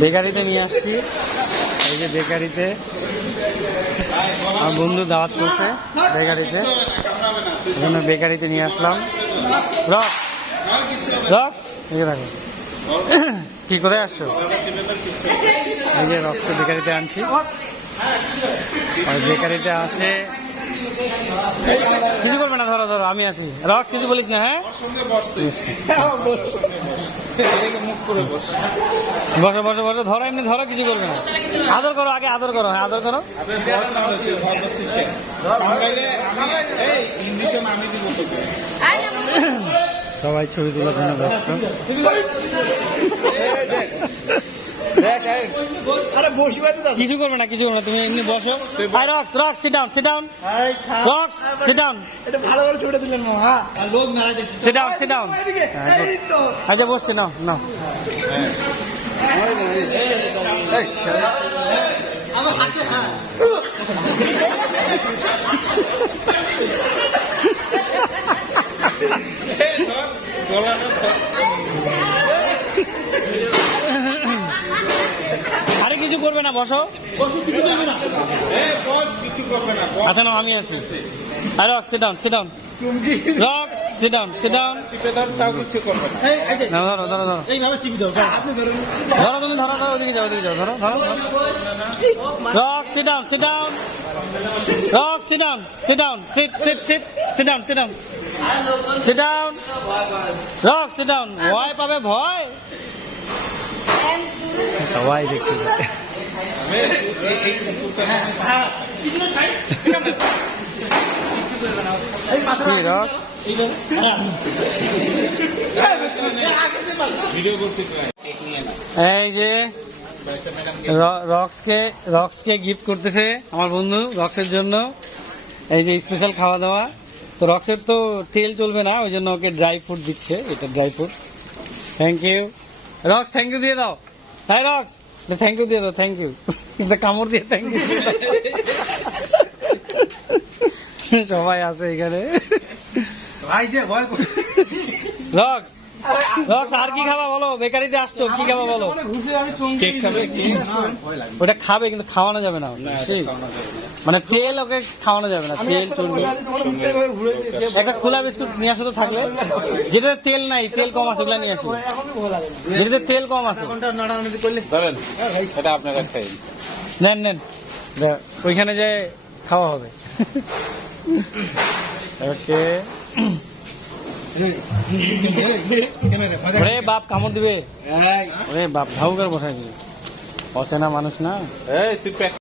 বেকারিতে নিয়ে আসছি। এই যে বেকারিতে। আমার বন্ধু দাওয়াত করছে বেকারিতে। জন্য বেকারিতে নিয়ে আসলাম। রক্স। রক্স। এই দেখো। কি করে আসছো? এই যে রক্সকে বেকারিতে আনছি। আর বেকারিতে আসে কিছু করবে না ধরো ধরো আমি আছি। রক্স কিছু বলিস না হ্যাঁ? বসো বসো বসো ধরো এমনি ধরো কিছু করবে না। আদর করো আগে আদর করো হ্যাঁ আদর করো। সবাই ছবি তোলার জন্য ব্যস্ত। কিছু করবে না কিছু করবে না তুমি এমনি বসো Rocks Rocks sit down sit down Rocks sit down ভালো করে ছুটে দিলেন হ্যাঁ লোক দেখছি সিট ডাউন সিট ডাউন আচ্ছা বসছে নাও নাও আমার হাতে হ্যাঁ করবে না বসো। আচ্ছা না আমি আছি। আর Rocks sit down sit down Rocks sit down sit down এই এই যে, ধরো ধরো ধরো। এইভাবে চিপি দাও আপনি ধরো তুমি ধরো ধরো ওদিকে যাও ওদিকে যাও ধরো ধরো Rock sit down sit down Rock sit down sit down sit sit sit sit down sit down sit down Rock sit down ভয় পাবে ভয়। সবাই দেখতে এই যে রক্সকে রক্সকে গিফট করতেছে আমার বন্ধু রক্সের জন্য। এই যে স্পেশাল খাওয়া দাওয়া। তো রক্সের তো তেল চলবে না, ওই জন্য ওকে ড্রাই ফ্রুট দিচ্ছে, এটা dry fruit thank you rocks thank you দিয়ে দাও। হ্যাঁ রক্স থ্যাংক ইউ দিয়ে দাও থ্যাংক ইউ কামড় দিয়ে থ্যাংক ইউ সবাই আছে এখানে। ভাই যে ভয় রক্স রক্স আর কি খাবা বলো? বেকারিতে আসছো কি খাবা বলো? কেক খাবে ওটা খাবে কিন্তু খাওয়ানো যাবে না। মানে তেল ওকে খাওয়ানো যাবে না তেল একটা খোলা বিস্কুট নিয়ে আসো তো থাকলে। যেটাতে তেল নাই তেল কম আছে ওগুলা নিয়ে আসো। যেটাতে তেল কম আছে। এটা আপনারা নেন নেন। ওইখানে যে খাওয়া হবে। ওকে। ওরে বাপ কামড় দিবে। ওরে বাপ ভাউকার বসাই দিবে অচেনা মানুষ না? এই তুই